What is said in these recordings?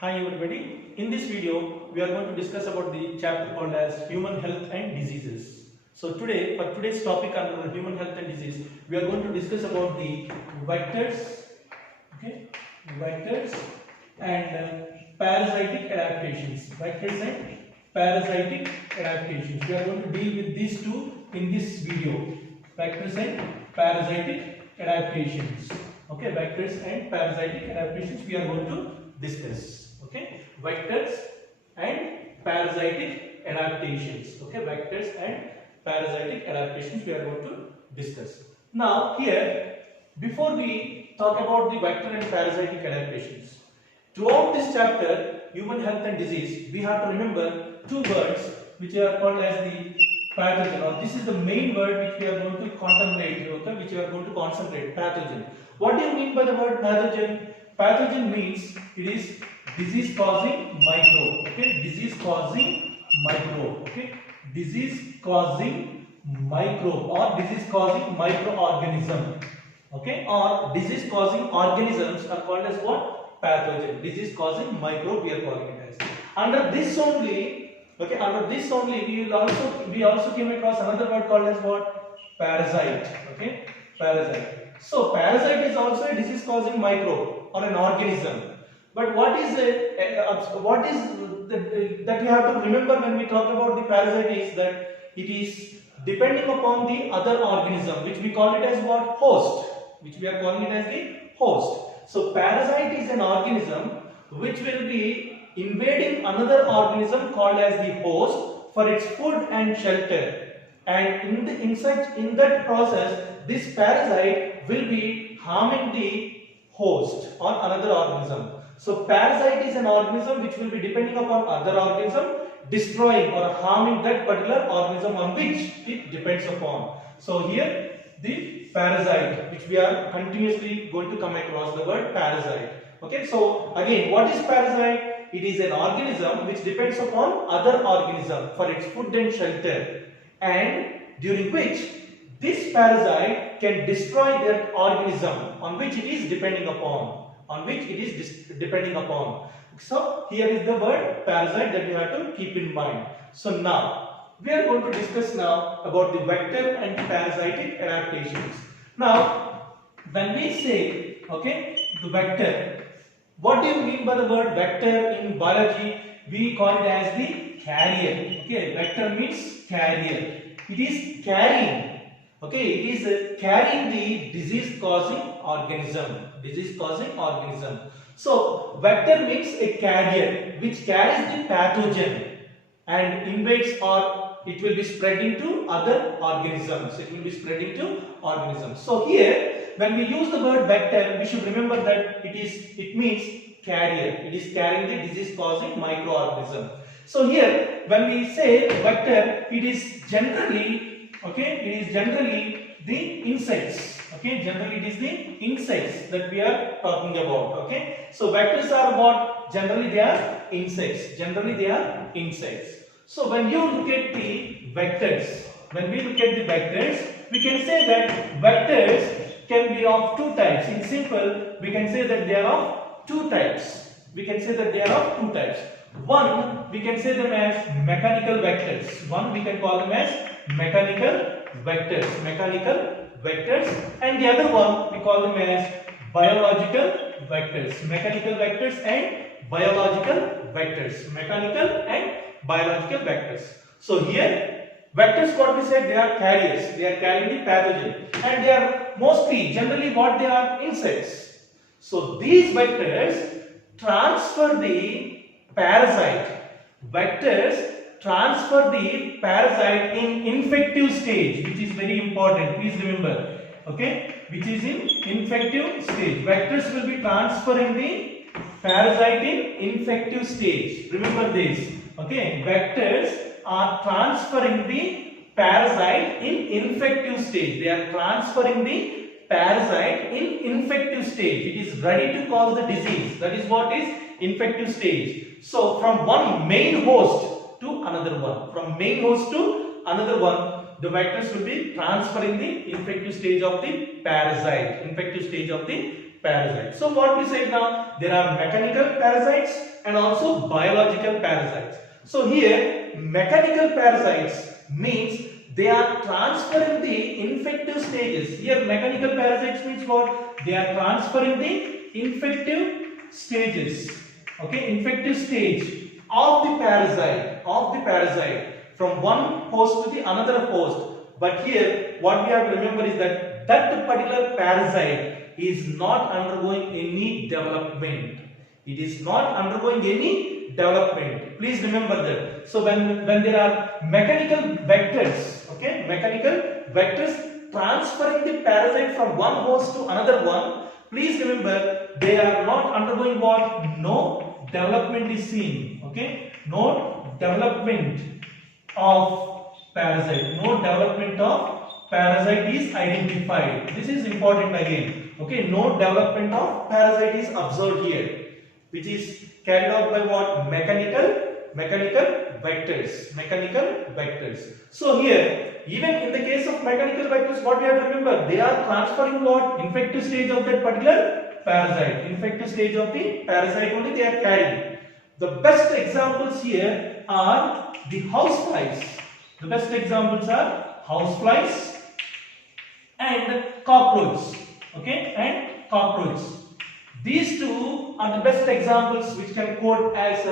Hi everybody, in this video we are going to discuss about the chapter called as human health and diseases. So today, for today's topic under human health and disease, we are going to discuss about the vectors, vectors and parasitic adaptations. Vectors and parasitic adaptations. We are going to deal with these two in this video. Vectors and parasitic adaptations. Okay, vectors and parasitic adaptations we are going to discuss. Okay, vectors and parasitic adaptations. Okay, vectors and parasitic adaptations we are going to discuss. Now here, before we talk about the vector and parasitic adaptations, throughout this chapter, human health and disease, we have to remember two words which are called as the pathogen, or this is the main word which we are going to contemplate, okay, which we are going to concentrate, pathogen. What do you mean by the word pathogen? Pathogen means it is disease causing microbe, okay, disease causing microbe, okay, disease causing microbe or disease causing microorganism, okay, or disease causing organisms are called as what? Pathogen. Disease causing microbe we are calling it as. Under this only, okay, under this only we also came across another word called as what? Parasite, okay, parasite. So parasite is also a disease causing microbe or an organism. But what is that we have to remember when we talk about the parasite is that it is depending upon the other organism, which we call it as what? Host, which we are calling it as the host. So parasite is an organism which will be invading another organism called as the host for its food and shelter, and in that process this parasite will be harming the host or another organism. So parasite is an organism which will be depending upon other organism, destroying or harming that particular organism on which it depends upon. So here the parasite, which we are continuously going to come across the word parasite. Okay, so again, what is parasite? It is an organism which depends upon other organism for its food and shelter, and during which this parasite can destroy that organism on which it is depending upon. So here is the word parasite that you have to keep in mind. So now we are going to discuss now about the vector and parasitic adaptations. Now when we say, okay, the vector, what do you mean by the word vector in biology? We call it as the carrier. Okay, vector means carrier. It is carrying. Okay, it is carrying the disease causing organism. So vector means a carrier which carries the pathogen and invades, or it will be spreading to other organisms. So here, when we use the word vector, we should remember that it means carrier. It is carrying the disease causing microorganism. So here, when we say vector, it is generally the insects. Okay, generally it is the insects that we are talking about. Okay, so vectors are what? Generally they are insects. So when you look at the vectors, we can say that vectors can be of two types. In simple, we can say that they are of two types. One, we can say them as mechanical vectors. One, we can call them as mechanical vectors, and the other one we call them as biological vectors. Mechanical and biological vectors. So here vectors, what we said, they are carriers. They are carrying the pathogen, and they are generally what they are? Insects. So these vectors transfer the parasite. In infective stage, which is very important. Please remember, okay, which is in infective stage. Vectors will be transferring the parasite in infective stage. Remember this, okay. Vectors are transferring the parasite in infective stage. They are transferring the parasite in infective stage. It is ready to cause the disease. That is what is infective stage. So from one main host to another one, the vectors will be transferring the infective stage of the parasite. parasites. So what we said now, there are mechanical parasites and also biological parasites. So here mechanical parasites means they are transferring the infective stages. Here mechanical parasites means what? They are transferring the infective stages. Okay, infective stage of the parasite from one host to the another host. But here what we have to remember is that that particular parasite is not undergoing any development. It is not undergoing any development. Please remember that. So when there are mechanical vectors, okay, mechanical vectors transferring the parasite from one host to another one, please remember they are not undergoing what? No development is seen. Okay, no development of parasite. No development of parasite is identified. This is important again. Okay, no development of parasite is observed here, which is carried out by what? Mechanical vectors. So here, even in the case of mechanical vectors, what we have to remember, they are transferring what? Infective stage of that particular parasite. Infective stage of the parasite only they are carrying. The best examples here are the houseflies. The best examples are houseflies and cockroaches. Okay, and cockroaches. These two are the best examples which can quote as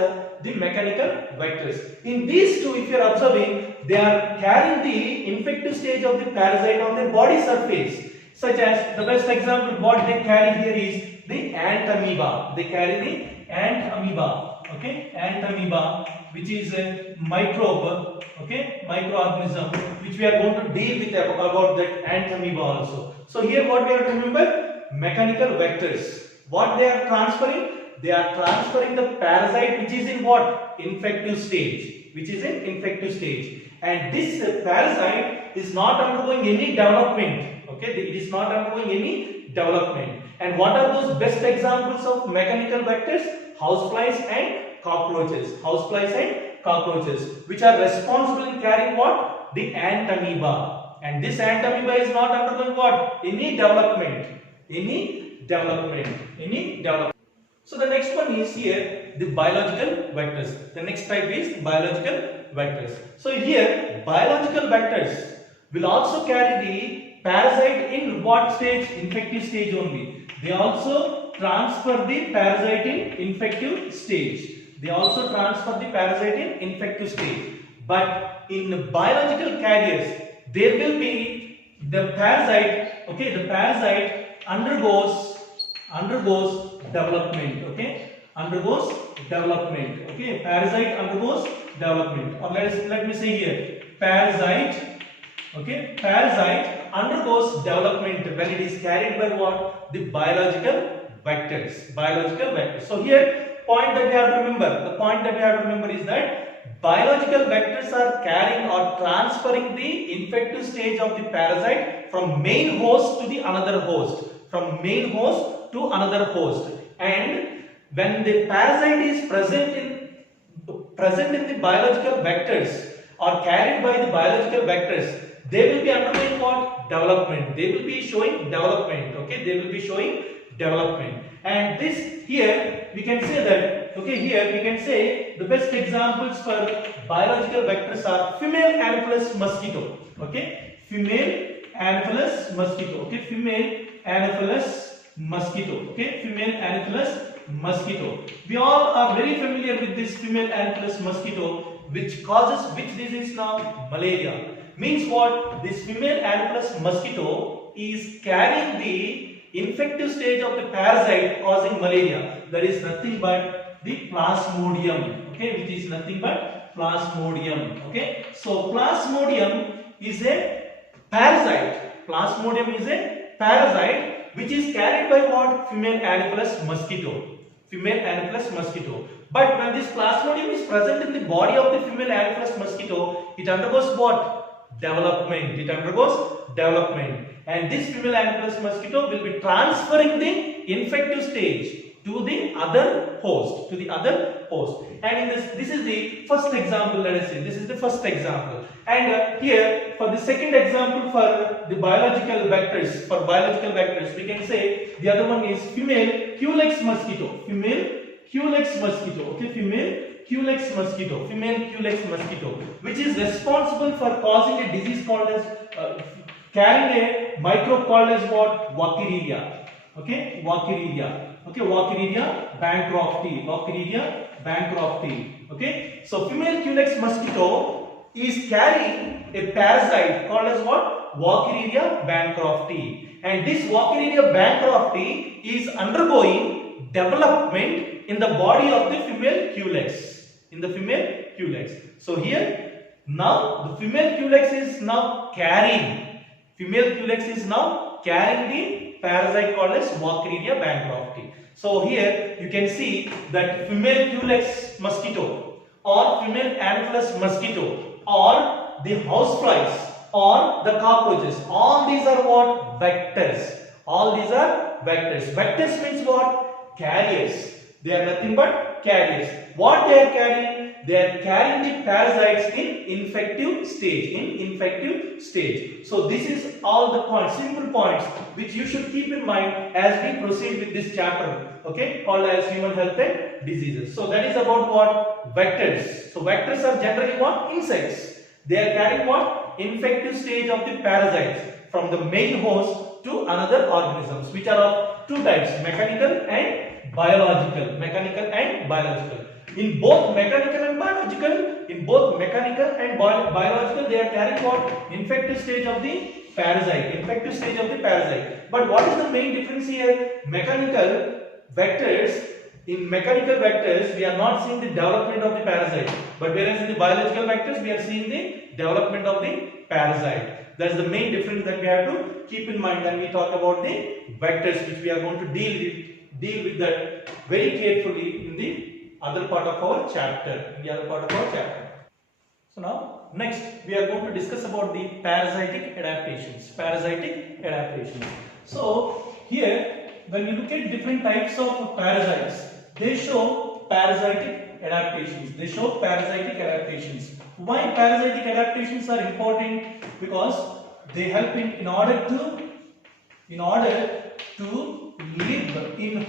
the mechanical vectors. In these two, if you are observing, they are carrying the infective stage of the parasite on their body surface. Such as the best example, what they carry here is the ant amoeba. They carry the ant amoeba. Okay, ant amoeba, which is a microbe. Okay, microorganism, which we are going to deal with about that ant amoeba also. So here, what we have to remember, mechanical vectors. What they are transferring? They are transferring the parasite which is in what? Infective stage. Which is in infective stage. And this parasite is not undergoing any development. Okay, it is not undergoing any development. And what are those best examples of mechanical vectors? Houseflies and cockroaches. Houseflies and cockroaches, which are responsible in carrying what? The ant amoeba. And this ant amoeba is not undergoing what? Any development. So the next one is here the biological vectors. The next type is biological vectors. So here biological vectors will also carry the parasite in what stage? Infective stage only. They also transfer the parasite in infective stage. But in biological carriers, there will be the parasite. Okay, the parasite undergoes development. Okay, parasite undergoes development. Or let me say here, parasite. Okay, parasite undergoes development when it is carried by what? The biological vectors. So here, the point that we have to remember is that biological vectors are carrying or transferring the infective stage of the parasite from main host to the another host. And when the parasite is present in the biological vectors or carried by the biological vectors, they will be undergoing what? Development. They will be showing development. Okay, they will be showing development. And this here we can say that, okay, here we can say the best examples for biological vectors are female Anopheles mosquito. Okay, female Anopheles mosquito. Okay, female Anopheles mosquito. We all are very familiar with this female Anopheles mosquito, which causes which disease now? Malaria. Means what? This female Anopheles mosquito is carrying the infective stage of the parasite causing malaria. That is nothing but the Plasmodium. Okay, which is nothing but Plasmodium. Okay, so Plasmodium is a parasite. Which is carried by what? Female Anopheles mosquito. But when this Plasmodium is present in the body of the female Anopheles mosquito, it undergoes what? Development. And this female Anopheles mosquito will be transferring the infective stage to the other host, and this is the first example. Let us see, this is the first example, and here for the second example, for the biological vectors, we can say the other one is female Culex mosquito, okay, female Culex mosquito, which is responsible for causing a disease called as carrying a microbe called as what? Walkeria. Okay, Walkeria bancrofti. Okay, so female Culex mosquito is carrying a parasite called as what? Walkeria bancrofti, and this Walkeria bancrofti is undergoing development in the body of the female Culex. So here now the female Culex is now carrying the parasite called as Walkeria bancrofti. So here you can see that female Culex mosquito or female Anopheles mosquito or the houseflies or the cockroaches, all these are what? Vectors. Vectors means what? Carriers. They are nothing but carriers. What they are carrying? They are carrying the parasites in infective stage. So this is all the points, simple points, which you should keep in mind as we proceed with this chapter, okay, called as human health and diseases. So that is about what? Vectors. So vectors are generally what? Insects. They are carrying what? Infective stage of the parasites from the main host to another organisms, which are of two types, mechanical and biological. In both mechanical and biological, they are carrying what? Infective stage of the parasite. But what is the main difference here? In mechanical vectors, we are not seeing the development of the parasite, but whereas in the biological vectors, we are seeing the development of the parasite. That is the main difference that we have to keep in mind when we talk about the vectors, which we are going to deal with that very carefully in the other part of our chapter. So now next we are going to discuss about the parasitic adaptations. So here when you look at different types of parasites, they show parasitic adaptations. Why parasitic adaptations are important? Because they help in order to live in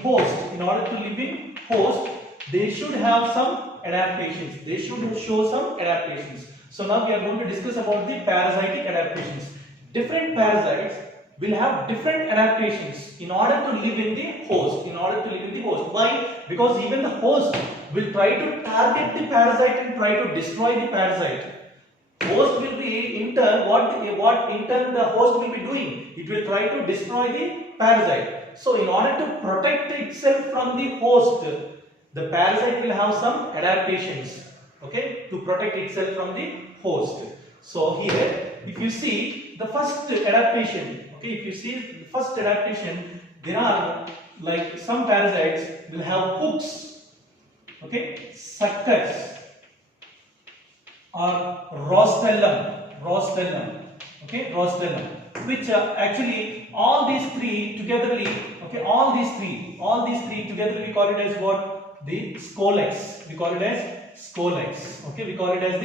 host. They should have some adaptations. They should show some adaptations. So now we are going to discuss about the parasitic adaptations. Different parasites will have different adaptations in order to live in the host. Why? Because even the host will try to target the parasite and try to destroy the parasite. Host will be in turn what in turn the host will be doing. It will try to destroy the parasite. So in order to protect itself from the host, the parasite will have some adaptations, okay, to protect itself from the host. So here, if you see the first adaptation, there are like some parasites will have hooks, okay, suckers or rostellum, okay, which actually all these three togetherly, okay, all these three together we call it as what? The scolex. We call it as scolex. Okay, we call it as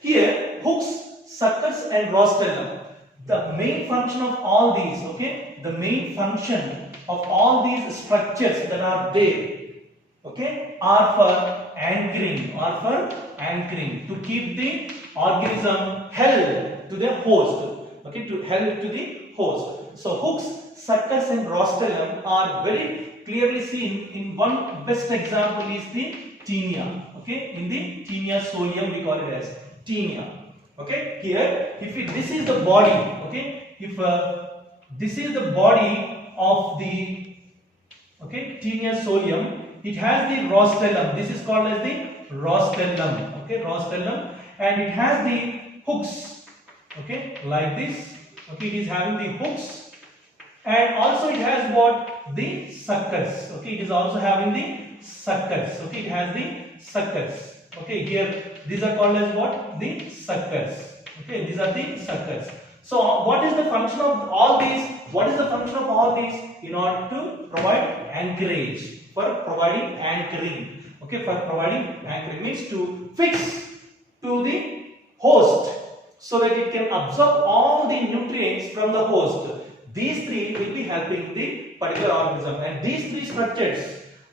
here hooks, suckers, and rostellum. The main function of all these, okay, the main function of all these structures that are there, okay, are for anchoring, to keep the organism held to the host, okay, So hooks, suckers, and rostellum are very clearly seen in one best example is the tinea, okay, in the tinea solium we call it as tinea, okay. Here if this is the body, okay, if this is the body of the, okay, tinea solium, it has the rostellum. This is called as the rostellum, okay, and it has the hooks, okay, like this, okay, it is having the hooks. And also it has what? The suckers. Okay, it is also having the suckers. Okay, it has the suckers. Okay, here these are called as what? The suckers. Okay, these are the suckers. So what is the function of all these? In order to provide anchorage for providing anchoring. Okay, for providing anchoring means to fix to the host so that it can absorb all the nutrients from the host. These three will be helping the particular organism, and these three structures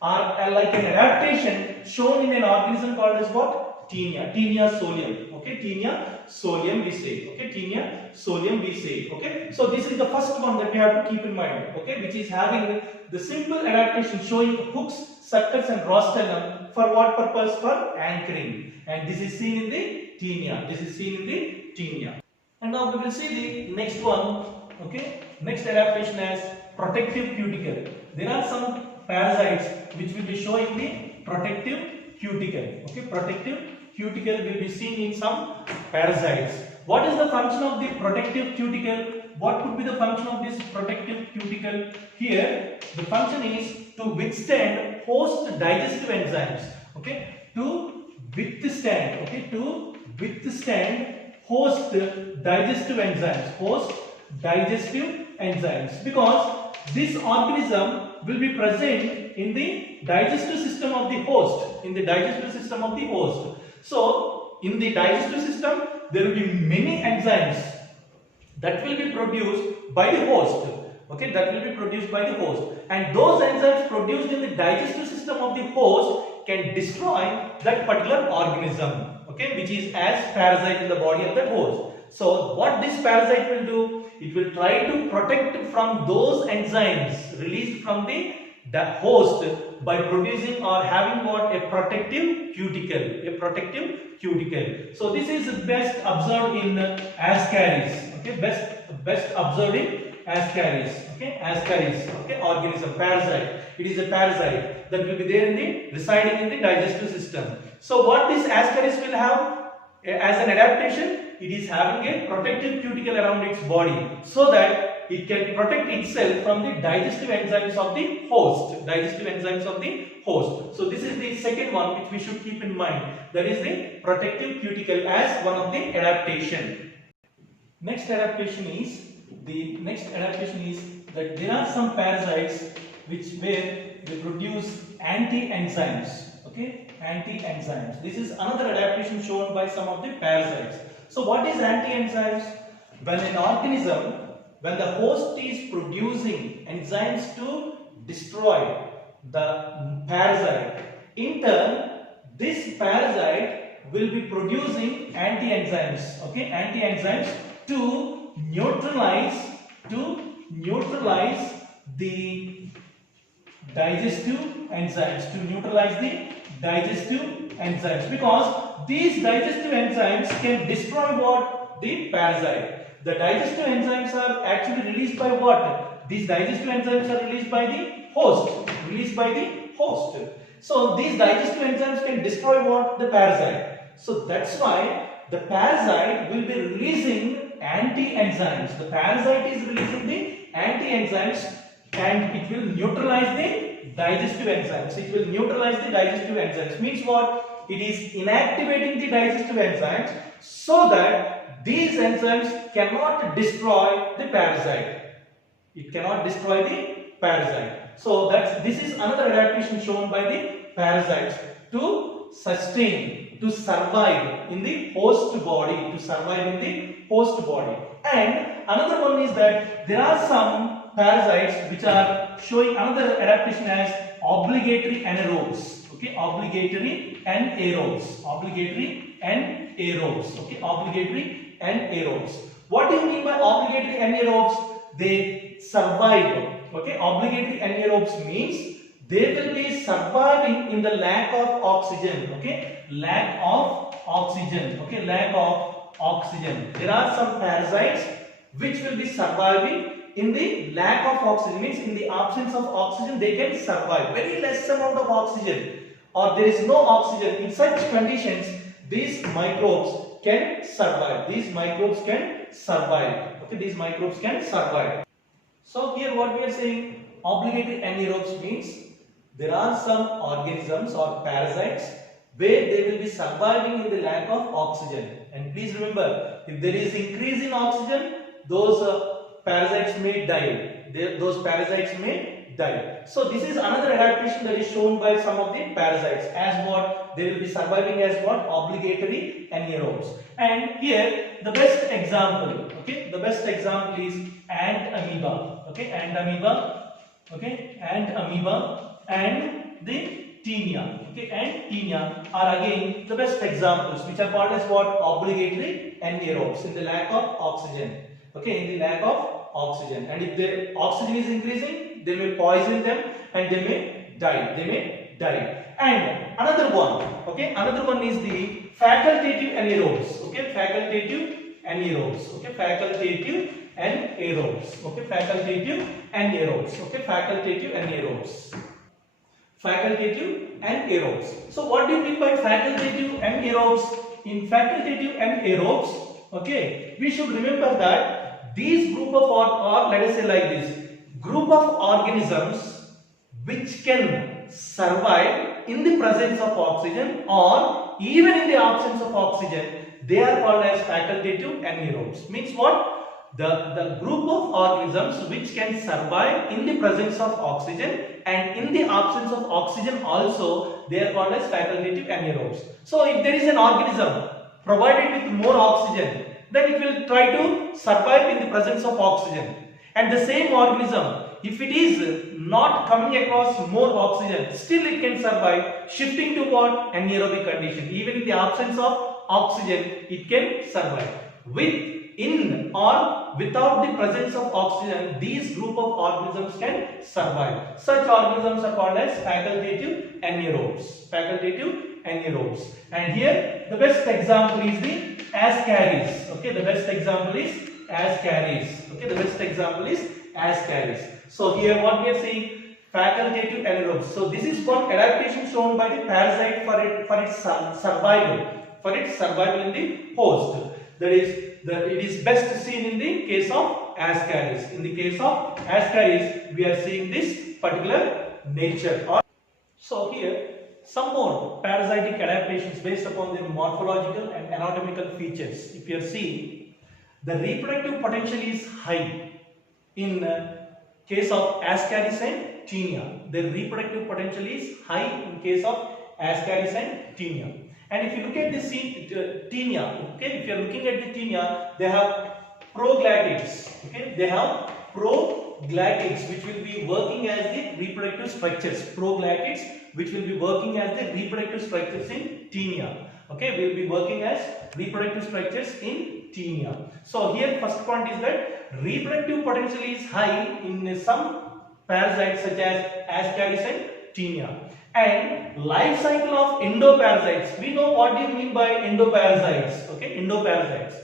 are like an adaptation shown in an organism called as what? Taenia. Taenia solium. Okay, Taenia solium we say. Okay, Taenia solium we say. Okay, so this is the first one that we have to keep in mind. Okay, which is having the simple adaptation showing hooks, suckers, and rostrum for what purpose? For anchoring. And this is seen in the Taenia. This is seen in the Taenia. And now we will see the next one. Okay, next adaptation as protective cuticle. There are some parasites which will be showing the protective cuticle. Okay, protective cuticle will be seen in some parasites. What is the function of the protective cuticle? What could be the function of this protective cuticle? Here, the function is to withstand host digestive enzymes. Okay, to withstand. Okay, to withstand host digestive enzymes. Host digestive enzymes, because this organism will be present in the digestive system of the host. In the digestive system of the host. So, in the digestive system, there will be many enzymes that will be produced by the host. Okay, that will be produced by the host, and those enzymes produced in the digestive system of the host can destroy that particular organism. Okay, which is as parasite in the body of that host. So, what this parasite will do? It will try to protect from those enzymes released from the host by producing or having what? A protective cuticle. A protective cuticle. So this is best observed in Ascaris. Okay, best observed in Ascaris. Okay, Ascaris. Okay, organism, parasite. It is a parasite that will be there in the residing in the digestive system. So what this Ascaris will have as an adaptation? It is having a protective cuticle around its body so that it can protect itself from the digestive enzymes of the host. Digestive enzymes of the host. So this is the second one which we should keep in mind. That is the protective cuticle as one of the adaptation. Next adaptation is that there are some parasites where they produce anti-enzymes. Okay, anti-enzymes. This is another adaptation shown by some of the parasites. So what is anti-enzymes? When an organism, when the host is producing enzymes to destroy the parasite, in turn this parasite will be producing anti-enzymes. Okay, anti-enzymes to neutralize the digestive enzymes, because these digestive enzymes can destroy what? The parasite. The digestive enzymes are actually released by what? These digestive enzymes are released by the host. So these digestive enzymes can destroy what? The parasite. So that's why the parasite will be releasing anti-enzymes. The parasite is releasing the anti-enzymes and it will neutralize the digestive enzymes. It will neutralize the digestive enzymes. Means what? It is inactivating the digestive enzymes so that these enzymes cannot destroy the parasite. It cannot destroy the parasite. So this is another adaptation shown by the parasites to sustain, to survive in the host body, And another one is that there are some parasites which are showing another adaptation as obligatory anaerobes. Okay, obligatory anaerobes. Okay, obligatory anaerobes. What do you mean by obligatory anaerobes? They survive. Okay, obligatory anaerobes means they will be surviving in the lack of oxygen. Okay, lack of oxygen. Okay, lack of oxygen. There are some parasites which will be surviving in the lack of oxygen, means in the absence of oxygen they can survive. Very less amount of oxygen or there is no oxygen. In such conditions, these microbes can survive. Okay, these microbes can survive. So here what we are saying, obligatory anaerobes means there are some organisms or parasites where they will be surviving in the lack of oxygen. And please remember, if there is increase in oxygen, those parasites may die. Those parasites may die. So this is another adaptation that is shown by some of the parasites as what they will be surviving as what obligatory anaerobes. And here the best example, okay, the best example is ant amoeba, okay, ant amoeba, okay, ant amoeba and the Taenia, okay, and Taenia are again the best examples which are called as what obligatory anaerobes in the lack of oxygen, okay, in the lack of oxygen, and if the oxygen is increasing, they may poison them and they may die. And another one, okay, another one is the facultative anaerobes, okay, facultative anaerobes, okay, facultative anaerobes, okay, facultative anaerobes, okay, facultative anaerobes, facultative anaerobes. So what do you mean by facultative anaerobes? In facultative anaerobes, okay, we should remember that these group of or let us say like this, group of organisms which can survive in the presence of oxygen or even in the absence of oxygen, they are called as facultative anaerobes. Means what? The group of organisms which can survive in the presence of oxygen and in the absence of oxygen also, they are called as facultative anaerobes. So if there is an organism provided with more oxygen, then it will try to survive in the presence of oxygen. And the same organism, if it is not coming across more oxygen, still it can survive, shifting to what? Anaerobic condition. Even in the absence of oxygen, it can survive. In or without the presence of oxygen, these group of organisms can survive. Such organisms are called as facultative anaerobes. Facultative anaerobes. And here the best example is the Ascaris. Okay, the best example is Ascaris. Okay, the best example is Ascaris. So here what we are saying, facultative anaerobes. So this is one adaptation shown by the parasite for its survival in the host. That is, it is best seen in the case of Ascaris. In the case of Ascaris, we are seeing this particular nature. So here some more parasitic adaptations based upon their morphological and anatomical features. If you are seeing, the reproductive potential is high in case of Ascaris and Taenia. The reproductive potential is high in case of Ascaris and Taenia. And if you look at the Taenia, okay, if you are looking at the Taenia, they have proglatids, okay, they have proglatids which will be working as the reproductive structures, proglatids which will be working as the reproductive structures in Taenia, okay, will be working as reproductive structures in Taenia. So here first point is that reproductive potential is high in some parasites such as Ascaris and Taenia. And life cycle of endoparasites. We know what do you mean by endoparasites. Okay, endoparasites.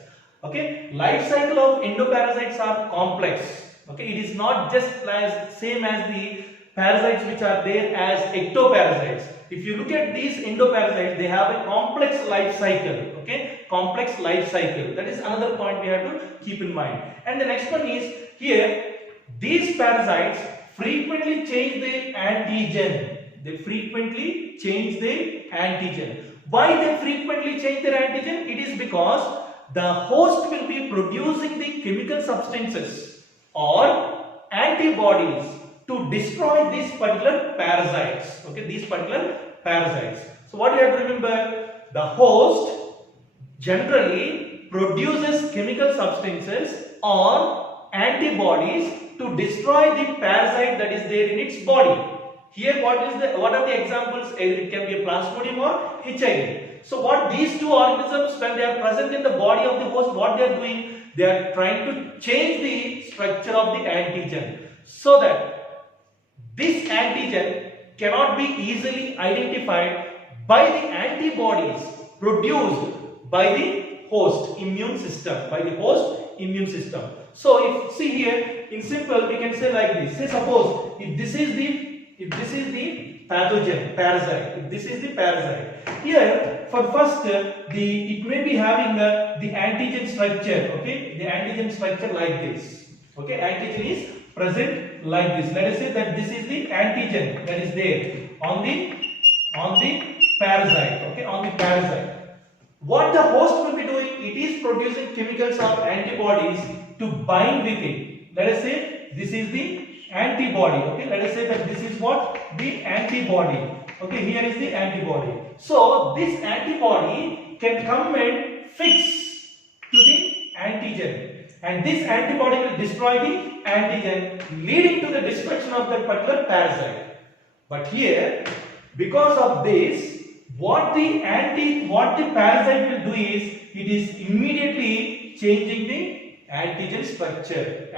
Okay, life cycle of endoparasites are complex. Okay, it is not just as same as the parasites which are there as ectoparasites. If you look at these endoparasites, they have a complex life cycle. Okay, complex life cycle. That is another point we have to keep in mind. And the next one is here, these parasites frequently change the antigen. They frequently change the antigen. Why they frequently change their antigen? It is because the host will be producing the chemical substances or antibodies to destroy these particular parasites. Okay, these particular parasites. So what you have to remember, the host generally produces chemical substances or antibodies to destroy the parasite that is there in its body. Here what are the examples? It can be a Plasmodium or HIV. So what these two organisms, when they are present in the body of the host, what they are doing? They are trying to change the structure of the antigen so that this antigen cannot be easily identified by the antibodies produced by the host immune system, So if see here, in simple we can say like this. Say suppose if this is the pathogen, parasite. If this is the parasite, here for first it may be having the antigen structure. Okay, the antigen structure like this. Okay, antigen is present like this. Let us say that this is the antigen that is there on the parasite. Okay, on the parasite. What the host will be doing? It is producing chemicals or antibodies to bind with it. Let us say this is the antibody. Okay, let us say that this is what? The antibody. Okay, here is the antibody. So this antibody can come and fix to the antigen, and this antibody will destroy the antigen, leading to the destruction of that particular parasite. But here, because of this, what the parasite will do is, it is immediately changing the antigen structure.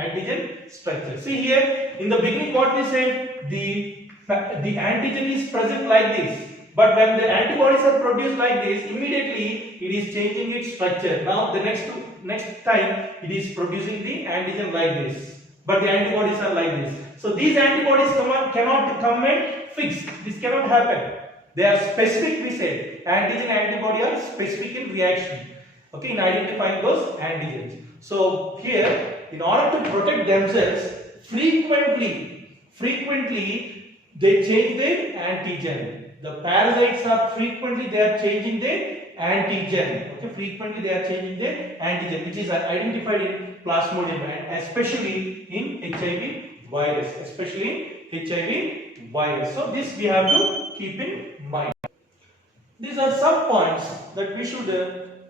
See here, in the beginning what we said, the antigen is present like this, but when the antibodies are produced like this, immediately it is changing its structure. Now the next time it is producing the antigen like this, but the antibodies are like this. So these antibodies cannot come and fix. This cannot happen. They are specific, we said. Antigen and antibody are specific in reaction. Okay, in identifying those antigens. So here, in order to protect themselves, frequently they change their antigen. The parasites are frequently changing their antigen. Okay, frequently they are changing their antigen, which is identified in Plasmodium, and especially in HIV virus. So this we have to keep in mind. These are some points that we should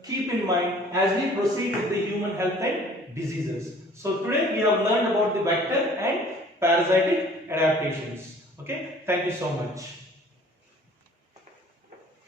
keep in mind as we proceed with the human health and diseases. So today we have learned about the vector and parasitic adaptations. Okay, thank you so much.